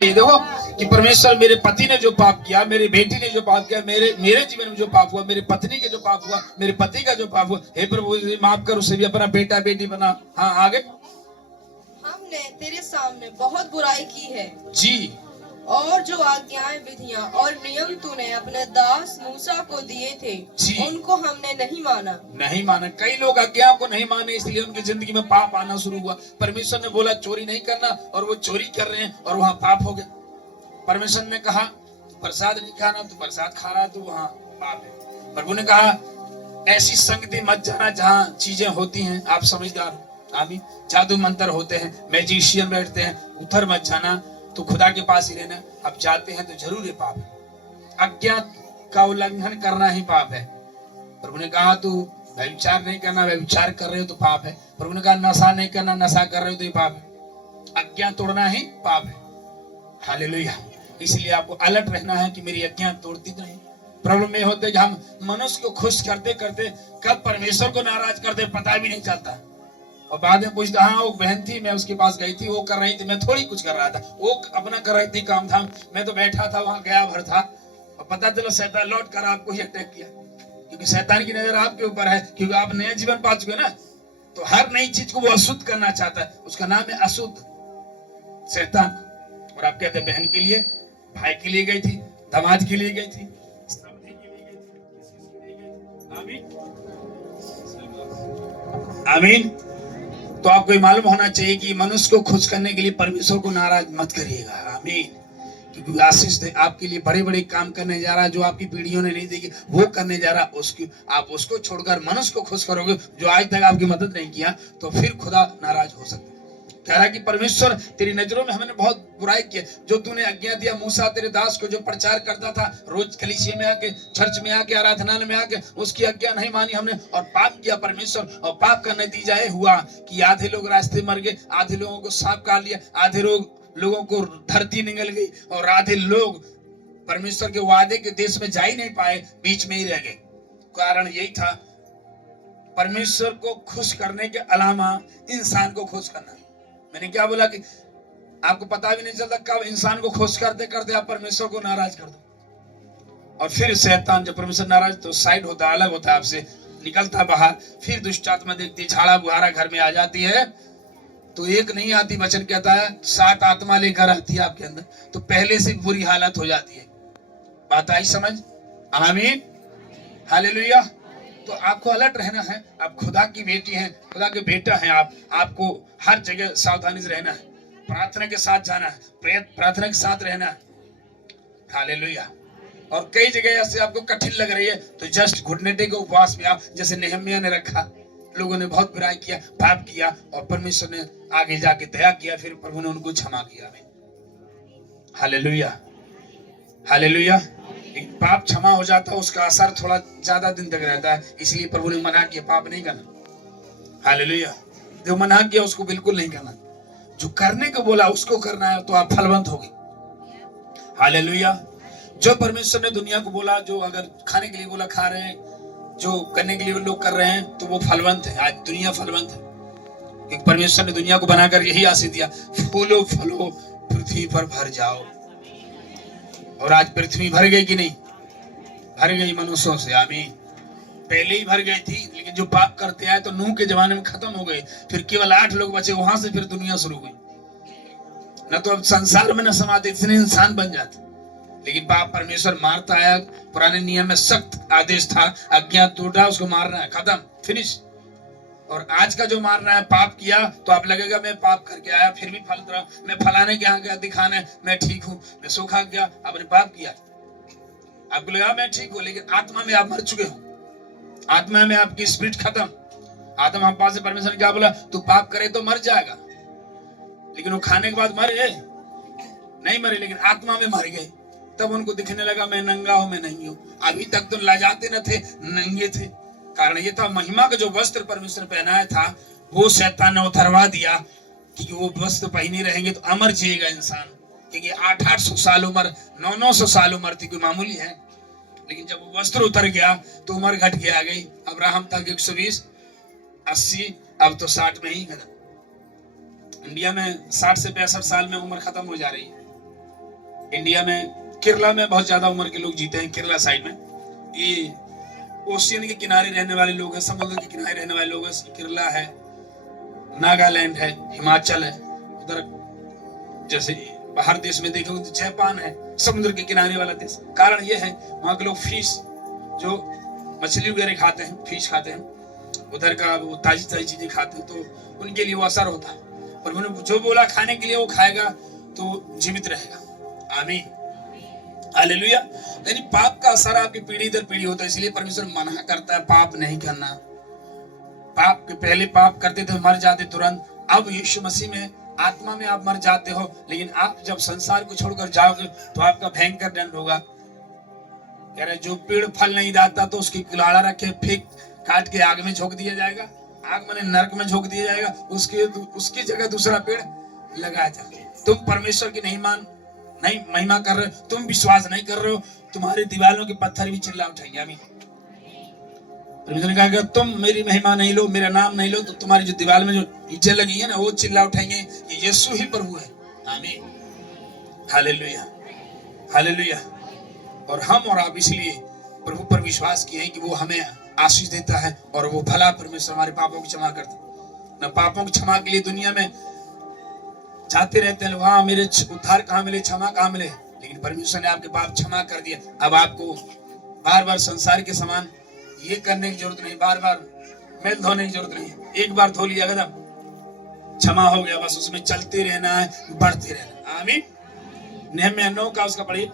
ये देखो कि परमेश्वर मेरे पति ने जो पाप किया, मेरी बेटी ने जो पाप किया, मेरे मेरे जीवन में जो पाप हुआ, मेरी पत्नी के जो पाप हुआ, मेरे पति का जो पाप हुआ, हे प्रभु माफ कर, उसे भी अपना बेटा बेटी बना। हाँ आगे। हमने तेरे सामने बहुत बुराई की है जी। और जो आज्ञाएं, विधियां और नियम तूने अपने दास मूसा को दिए थे जी। उनको हमने नहीं माना। नहीं माना। कई लोग आज्ञाओं को नहीं माने, इसलिए उनकी जिंदगी में पाप आना शुरू हुआ। परमेश्वर ने बोला चोरी नहीं करना और वो चोरी कर रहे हैं और वहाँ पाप हो गया। परमेश्वर ने कहा प्रसाद नहीं खाना, तो प्रसाद खा रहा, तो वहाँ पाप है। प्रभु ने कहा ऐसी संगति मत जाना जहाँ चीजें होती हैं, आप समझदार हो, आमीन, जादू मंत्र होते हैं, मैजिशियन बैठते हैं, उधर मत जाना, तो खुदा के पास ही रहना। अब जाते हैं तो जरूर ये पाप है। आज्ञा का उल्लंघन करना ही पाप है। प्रभु ने कहा तू व्यभिचार नहीं करना, व्यभिचार कर रहे हो तो पाप है। प्रभु ने कहा नशा नहीं करना, नशा कर रहे हो तो ये पाप है। आज्ञा तोड़ना ही पाप है। हालेलुया। इसलिए आपको अलर्ट रहना है कि मेरी आज्ञा तोड़ती नहीं। प्रॉब्लम ये होते कि हम मनुष्य को खुश करते करते कब परमेश्वर को नाराज करते पता भी नहीं चलता, और बाद में पूछता हाँ वो बहन थी, मैं उसके पास गई थी, वो कर रही थी, मैं थोड़ी कुछ कर रहा था, वो अपना कर रही थी काम धाम, मैं तो बैठा था वहां गया भर था, और पता चलो शैतान लौट कर आपको ही अटैक किया। क्योंकि शैतान की नजर आपके ऊपर है, क्योंकि आप नया जीवन पा चुके ना, तो हर नई चीज को वो अशुद्ध करना चाहता है। उसका नाम है अशुद्ध, शैतान। और आप कहते बहन के लिए, भाई के लिए गई थी, दामाद के लिए गई थी, समधी के लिए गई थी, किसी के लिए गई थी। आमीन आमीन। तो आपको ये मालूम होना चाहिए कि मनुष्य को खुश करने के लिए परमेश्वर को नाराज मत करिएगा। आमीन। क्योंकि आशीष आपके लिए बड़े बड़े काम करने जा रहा है, जो आपकी पीढ़ियों ने नहीं देखी वो करने जा रहा है। उसकी आप उसको छोड़कर मनुष्य को खुश करोगे जो आज तक आपकी मदद नहीं किया, तो फिर खुदा नाराज हो सकता है। कह रहा कि परमेश्वर तेरी नजरों में हमने बहुत बुराई की, जो तूने आज्ञा दिया मूसा तेरे दास को, जो प्रचार करता था रोज कलीसिया में आके, चर्च में आके, आराधनालय में आके, उसकी आज्ञा नहीं मानी हमने और पाप किया परमेश्वर। और पाप का नतीजा ये हुआ कि आधे लोग रास्ते मर गए, आधे लोगों को सांप काट लिया, आधे लोगों को धरती निगल गई, और आधे लोग परमेश्वर के वादे के देश में जा ही नहीं पाए, बीच में ही रह गए। कारण यही था, परमेश्वर को खुश करने के अलावा इंसान को खुश करना। मैंने क्या बोला कि आपको पता भी नहीं चलता कब इंसान को खुश करते करते आप परमेश्वर को नाराज कर दो। और फिर शैतान जब परमेश्वर नाराज तो साइड होता, अलग होता, आपसे निकलता बाहर। फिर दुष्ट आत्मा देखती, झाड़ा बुहारा घर में आ जाती है, तो एक नहीं आती, वचन कहता है 7 आत्मा लेकर आती है आपके अंदर, तो पहले से बुरी हालत हो जाती है। बात आई समझ? आमीन हालेलुया। तो आपको अलर्ट रहना है। आप खुदा की बेटी हैं, खुदा के बेटा हैं, आपको हर जगह सावधानी से रहना है, प्रार्थना के साथ जाना है, प्रार्थना के साथ रहना है। हालेलुया। और कई जगह ऐसे आपको कठिन लग रही है तो जस्ट घुटने टेके उपवास में आओ, जैसे नेहम्याह ने रखा। लोगों ने बहुत बुराई किया, पाप किया, और परमेश्वर ने आगे जाके दया किया, फिर प्रभु ने उनको क्षमा किया। Hallelujah hallelujah. पाप क्षमा हो जाता है, उसका असर थोड़ा ज्यादा दिन तक रहता है, इसलिए प्रभु ने मना किया पाप नहीं करना। हालेलुया। जो मना किया उसको बिल्कुल नहीं करना, जो करने को बोला उसको करना है, तो आप फलवंत होगी। हालेलुया। जो परमेश्वर ने दुनिया को बोला, जो अगर खाने के लिए बोला खा रहे हैं, जो करने के लिए लोग कर रहे हैं, तो वो फलवंत है। आज दुनिया फलवंत है क्योंकि परमेश्वर ने दुनिया को बनाकर यही आशीष दिया, फूलो फलो पृथ्वी पर भर जाओ। और आज पृथ्वी भर गई कि नहीं? भर गई मनुष्यों से। आमीन। पहले ही भर गई थी, लेकिन जो पाप करते आए तो नूह के जमाने में खत्म हो गए, फिर केवल 8 लोग बचे, वहां से फिर दुनिया शुरू हुई। न तो अब संसार में न समाते, इतने इंसान बन जाते, लेकिन पाप परमेश्वर मारता आया। पुराने नियम में सख्त आदेश था, आज्ञा टूटा उसको मारना है, खत्म, फिनिश। और आज का जो मारना है, पाप किया तो आप लगेगा मैं पाप करके आया फिर भी फल रहा, मैं फलाने के यहाँ गया दिखाने मैं ठीक हूँ, मैं सूखा गया, आपने पाप किया, आपको लगा मैं ठीक हूँ, लेकिन आत्मा में आप मर चुके हो। आत्मा में आपकी स्पिरिट खत्म। आत्मा पास से परमेश्वर ने क्या बोला, तू पाप करे तो मर जाएगा, लेकिन वो खाने के बाद मरे नहीं मरे, लेकिन आत्मा में मर गए। तब उनको दिखने लगा मैं नंगा हूं, मैं नहीं हूं। अभी तक तो लजाते न थे, नंगे थे। कारण ये था, महिमा का जो वस्त्र परमेश्वर ने पहनाया था वो शैतान ने उतरवा दिया, क्योंकि वो वस्त्र पहने रहेंगे तो अमर जिएगा इंसान। क्योंकि 800 साल उम्र, 900 साल उम्र थी, कोई मामूली है। लेकिन जब वो वस्त्र उतर गया तो उम्र घट के आ गई। अब्राहम तक 120, 80, अब तो 60 में ही खत्म। इंडिया में 60 से 65 साल में उम्र खत्म हो जा रही है। इंडिया में केरला में बहुत ज्यादा उम्र के लोग जीते हैं। केरला साइड में ये ओशियन के किनारे रहने वाले लोग हैं, समुद्र के किनारे रहने वाले लोग हैं। केरला है, नागालैंड है, हिमाचल है, उधर जैसे बाहर देश में देखेंगे तो जापान है, समुद्र के किनारे वाला देश। कारण ये है वहां के लोग फिश, जो मछली वगैरह खाते हैं, फिश खाते हैं, उधर का वो ताजी ताजी चीजें खाते हैं, तो उनके लिए वो असर होता है। पर उन्होंने जो बोला खाने के लिए वो खाएगा तो जीवित रहेगा। आमीन, हालेलुया। यानी पाप का असर आपकी पीढ़ी दर पीढ़ी होता है, इसलिए परमेश्वर मना करता है पाप नहीं करना। पाप के पहले पाप करते थे, मर जाते तुरंत। अब यीशु मसीह में आत्मा में आप मर जाते हो, लेकिन आप जब संसार को छोड़कर जाओगे तो आपका भयंकर दंड होगा। कह रहे जो पेड़ फल नहीं देता तो उसकी कुल्हाड़ा रखे फेंक काट के आग में झोंक दिया जाएगा, आग में नरक में झोंक दिया जाएगा, उसकी जगह दूसरा पेड़ लगाया जाएगा। तुम परमेश्वर की नहीं महिमा कर रहे हो, तुम विश्वास नहीं कर रहे हो, तुम्हारे दीवारों के पत्थर भी चिल्ला उठाएंगे। आमीन। परमेश्वर ने कहा अगर तुम मेरी महिमा नहीं लो, मेरा नाम नहीं लो, तो तुम्हारी जो दीवार में जो इज्जत लगी है ना, वो चिल्ला उठाएंगे कि यीशु ही प्रभु है। आमीन, हालेलुया, हालेलुया। और हम और आप इसलिए प्रभु पर विश्वास किए हैं कि वो हमें आशीष देता है और वो भला परमेश्वर हमारे पापों की क्षमा करता है। न पापों की क्षमा के लिए दुनिया में जाते रहते हैं, वहां मेरे उद्धार कहाँ मिले, क्षमा कहाँ मिले, लेकिन परमेश्वर ने आपके पाप क्षमा कर दिया। अब आपको बार बार संसार के समान ये करने की जरूरत नहीं, बार बार मैल धोने की जरूरत नहीं। एक बार धो लिया कदम, क्षमा हो गया, बस उसमें चलते रहना है, बढ़ते रहना। आमीन। नेहम्याह 9 का उसका पढ़िए।